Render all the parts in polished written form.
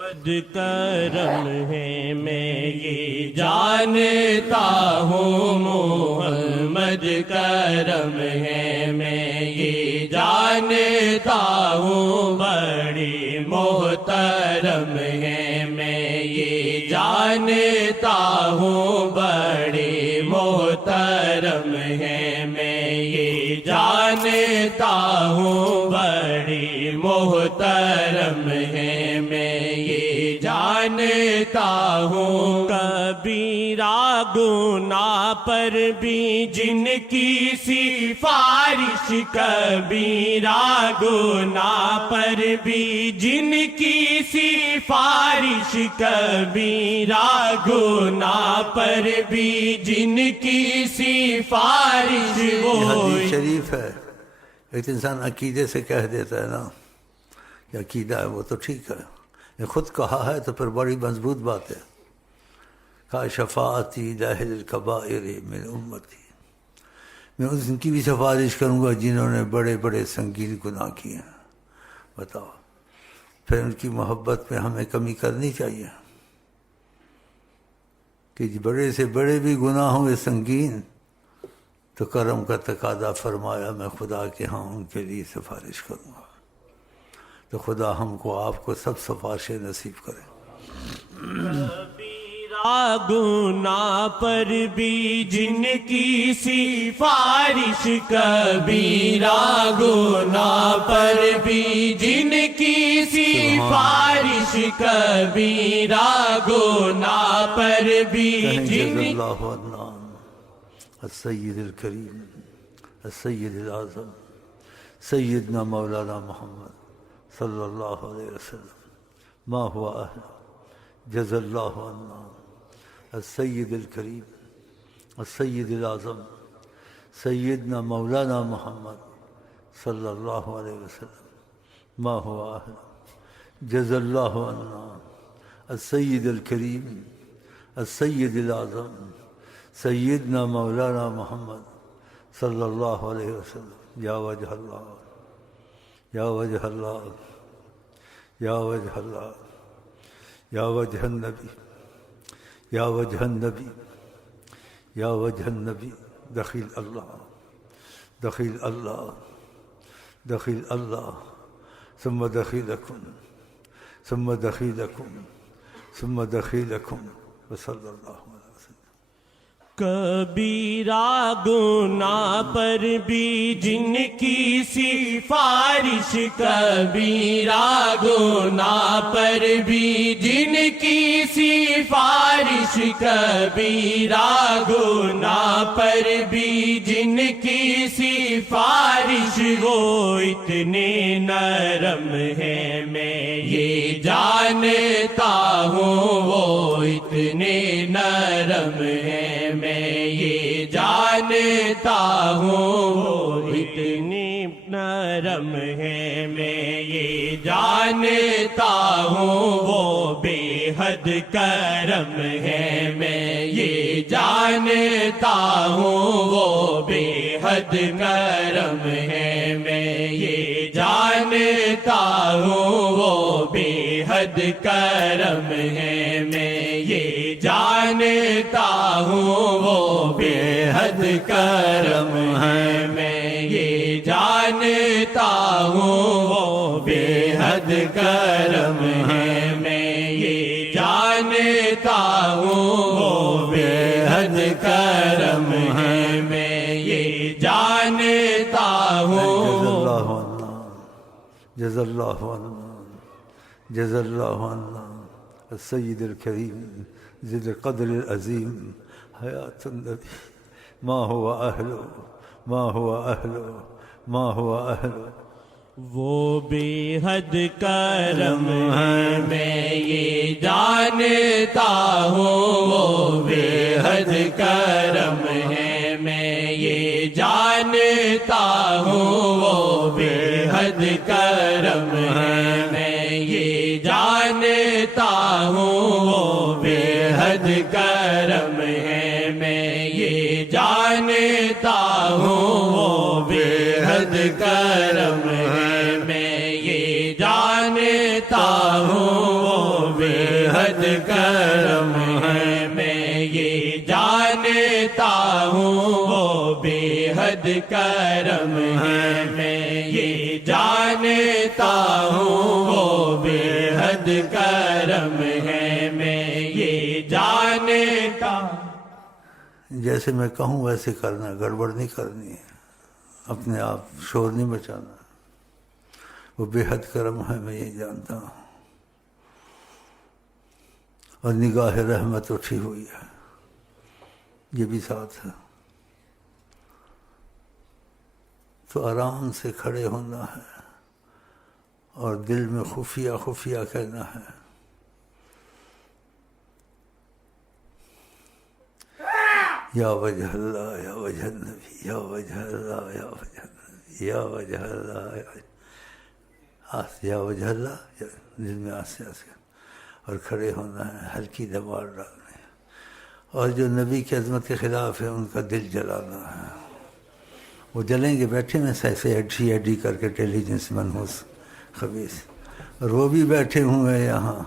کرم ہے میں یہ جانتا ہوں، محمد کرم ہے میں یہ جانتا ہوں، بڑی محترم ہے میں یہ جانتا ہوں، بڑی محترم ہے میں یہ جانتا ہوں، بڑی محترم ہے میں یہ جانتا ہوں، کبیرہ گناہ پر بھی جن کی سفارش، کبیرہ گناہ پر بھی جن کی سفارش، کبیرہ گناہ پر بھی جن کی سفارش، وہ حدیث شریف ہے۔ ایک انسان عقیدے سے کہہ دیتا ہے نا کہ عقیدہ ہے وہ تو ٹھیک ہے، یہ خود کہا ہے تو پھر بڑی مضبوط بات ہے۔ کہا شفاعتی لأہل الکبائر من امتی، میں ان کی بھی سفارش کروں گا جنہوں نے بڑے بڑے سنگین گناہ کیے ہیں۔ بتاؤ پھر ان کی محبت میں ہمیں کمی کرنی چاہیے کہ بڑے سے بڑے بھی گناہ ہوں گے سنگین تو کرم کا تقاضا فرمایا میں خدا کے ہاں ان کے لیے سفارش کروں گا، تو خدا ہم کو آپ کو سب سفارشیں نصیب کرے۔ گناہ پر بھی جن کی سفارش، کبیرہ گناہ پر بھی جن کی سفارش، کبیرہ گناہ پر بھی جن اللہ السید الکریم السید الاعظم سیدنا مولانا محمد صلی اللہ علیہ وسلم ما ہوا اہل جزا اللہ عنا السید الکریم السید الاعظم سیدنا مولانا محمد صلی اللہ علیہ وسلم ما ہوا اہل جزا اللہ عنا السید الکریم السید الاعظم سیدنا مولانا محمد صلی اللہ علیہ وسلم۔ یا وجہ اللہ، یا وجہ اللہ، یا وجہ اللہ، یا وجہ النبی، یا وجہ النبی، یا وجہ النبی، دخیل اللہ، دخیل اللہ، دخیل اللہ، ثم دخیلکم، ثم دخیلکم، ثم دخیلکم، وصلی اللہ علیہ وسلم۔ کبیرہ گناہ پر بھی جن کی سفارش، کبیرہ گناہ پر بھی جن کی سفارش، کبیرہ گناہ پر بھی جن کی سفارش، وہ اتنے نرم ہے میں یہ جانتا ہوں، وہ اتنے نرم ہے میں یہ جانتا ہوں، وہ اتنی نرم ہے میں یہ جانتا ہوں، وہ بے حد کرم ہے میں یہ جانتا ہوں، وہ بے حد کرم ہے میں یہ جانتا ہوں، وہ بے حد کرم ہے میں یہ جانتا ہوں، وہ بے حد کرم ہے میں یہ جانتا ہوں، وہ بے حد کرم ہے میں یہ جانتا ہوں، وہ بے حد کرم ہے میں یہ جانتا ہوں۔ جزا اللہ عنا، جزا اللہ عنا السید الکریم ذی القدر العظیم حیات النبی ما ہوا اہل، ما ہوا اہل، ما ہوا اہل۔ وہ بے حد کرم ہے میں یہ جانتا ہوں، وہ بے حد کرم ہے میں یہ جانتا ہوں، وہ بے حد کرم ہے میں یہ جانتا ہوں، وہ بے حد کرم ہے میں یہ جانتا ہوں، وہ بے حد کرم ہے میں یہ جانتا ہوں، وہ حد کرم ہے میں یہ جانتا ہوں وہ بے حد کرم ہے میں یہ جانتا ہوں وہ بے حد کرم ہے میں یہ جانتا ہوں. جیسے میں کہوں ویسے کرنا، گڑبڑ نہیں کرنی ہے، اپنے آپ شور نہیں مچانا. وہ بے حد کرم ہے میں یہ جانتا ہوں. اور نگاہ رحمت اٹھی ہوئی ہے، یہ بھی ساتھ ہے. تو آرام سے کھڑے ہونا ہے اور دل میں خفیہ خفیہ کہنا ہے یا وجہ اللہ یا وجہ النبی یا وجہ اللہ یا وجہ النبی یا وجہ اللہ یا وجہ اللہ. دل میں آستے آستے اور کھڑے ہونا ہے، ہلکی دھمال ڈالنا ہے. اور جو نبی کی عظمت کے خلاف ہے ان کا دل جلانا ہے. وہ جلیں گے بیٹھے میں ایسے ایڈی کر کے انٹیلیجنس منحوس خبیث. اور وہ بھی بیٹھے ہوئے ہیں یہاں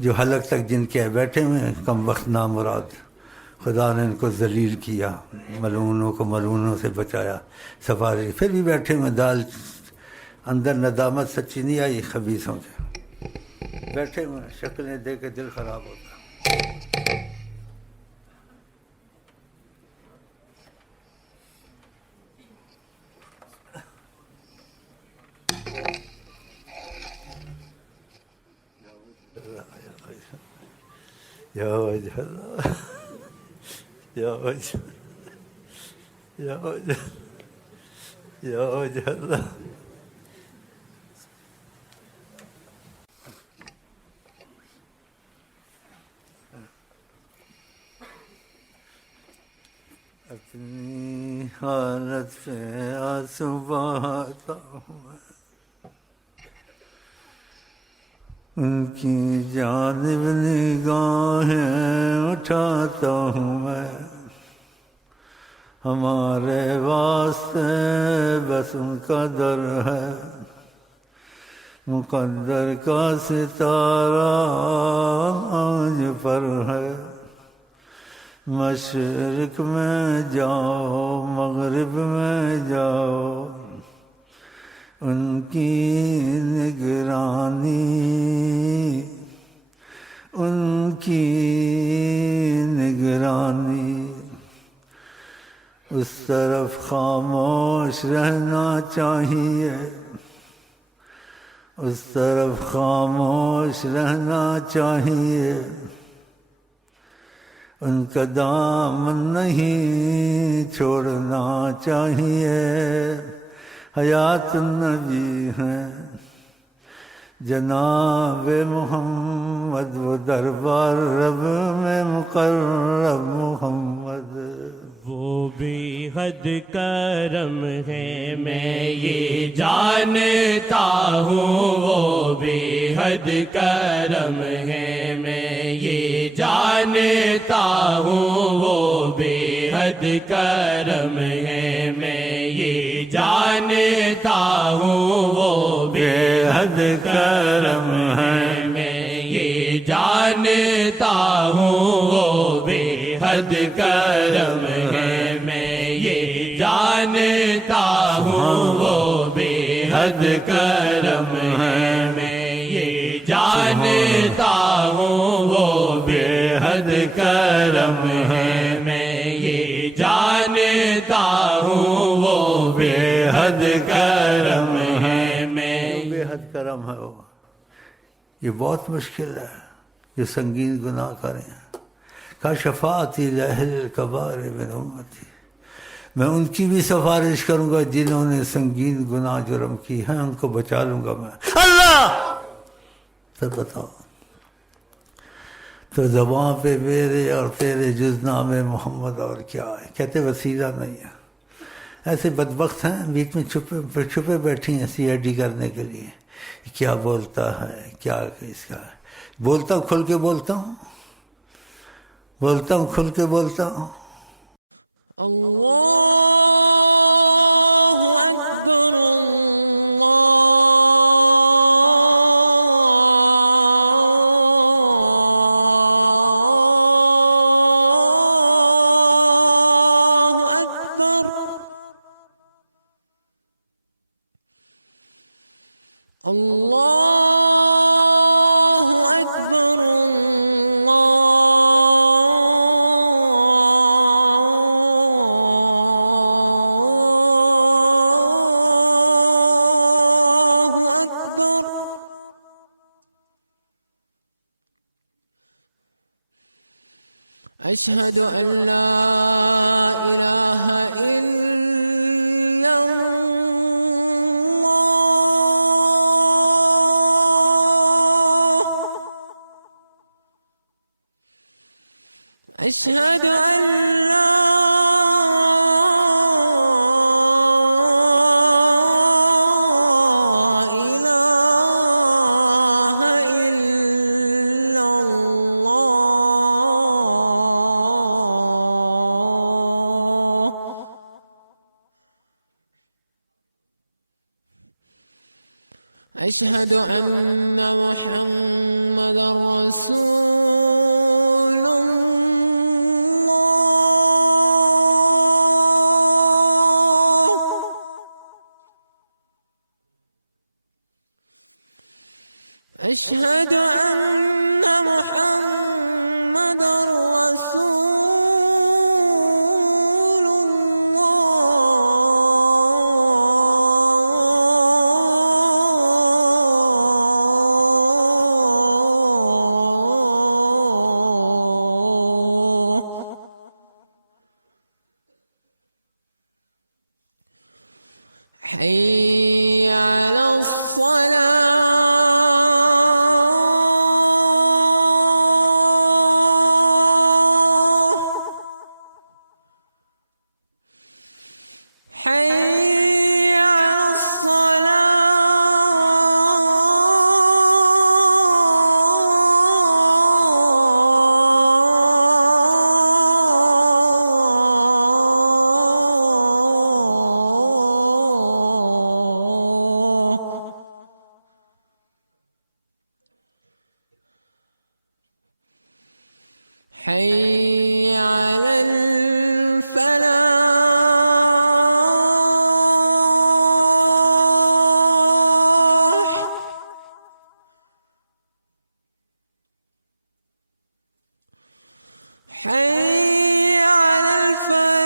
جو حلق تک جن کے بیٹھے ہوئے ہیں کم وقت نامراد. خدا نے ان کو ذلیل کیا، ملعونوں کو ملعونوں سے بچایا، سفارش. پھر بھی بیٹھے ہوئے دال اندر ندامت سچی نہیں آئی خبیثوں کے. بیٹھے ہوئے شکلیں دیکھ کے دل خراب ہوتا. یا وجہ اللہ یا وجہ یا وجہ یا وجہ اللہ. اپنی حالت پہ آنسو بہاتا ہوں میں، ان کی جانب نگاہیں اٹھاتا ہوں میں. ہمارے واسطے بس ان کا در ہے، مقدر کا ستارہ آج پر ہے. مشرق میں جاؤ مغرب میں جاؤ، ان کی نگرانی ان کی نگرانی. اس طرف خاموش رہنا چاہیے، اس طرف خاموش رہنا چاہیے. ان کا دامن نہیں چھوڑنا چاہیے. حیات النبی ہیں جناب محمد، وہ دربار رب میں مقرب محمد. وہ بے حد کرم ہے میں یہ جانتا ہوں وہ بے حد کرم ہے میں یہ جانتا ہوں وہ بے حد کرم ہے میں یہ جانتا ہوں وہ بے حد کرم ہے میں یہ جانتا ہوں وہ بے حد کرم ہے میں یہ جانتا ہوں وہ بے حد کرم ہے میں یہ جانتا ہوں وہ بے حد کرم ہے میں یہ جانتا ہوں وہ بے حد کرم ہے میں. بے حد کرم ہے وہ. یہ بہت مشکل ہے جو سنگین گناہ کریں. کا شفاعتی لأہل الکبائر من امتی، میں ان کی بھی سفارش کروں گا جنہوں نے سنگین گناہ جرم کی ہیں، ان کو بچا لوں گا میں. اللہ پھر بتاؤ تو زباں پہ میرے اور تیرے جز نام محمد اور کیا ہے. کہتے وسیلہ نہیں ہے. ایسے بدبخت ہیں بیچ میں چھپے بیٹھی ہیں سی آئی ڈی کرنے کے لیے. کیا بولتا ہے کیا اس کا ہے. بولتا ہوں کھل کے بولتا ہوں کھل کے بولتا ہوں. اللہ اکبر اللہ الله أكبر الله أكبر. أشهد أن لا إله إلا الله. أشهد أن لا إله إلا الله. أشهد أن محمدا رسول الله. أشهد أن محمدا رسول الله. حي على الصلاة. حي على الصلاة. حي على الفلاح. حي على الفلاح.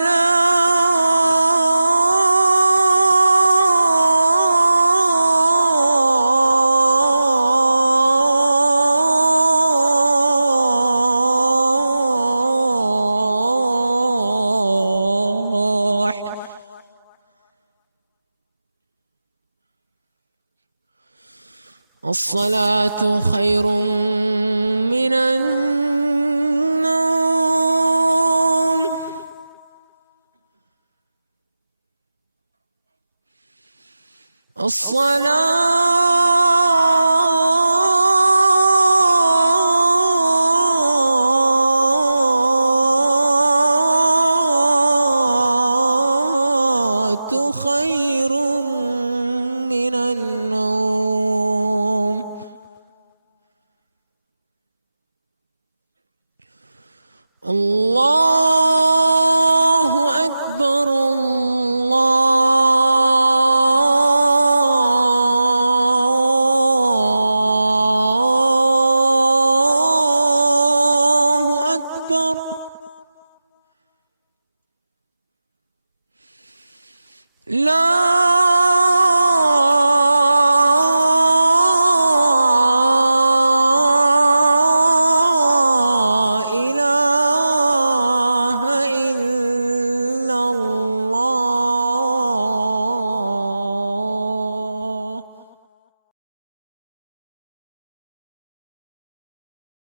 الصلاة خير من النوم. الصلاة خير من النوم. الله أكبر الله أكبر. لا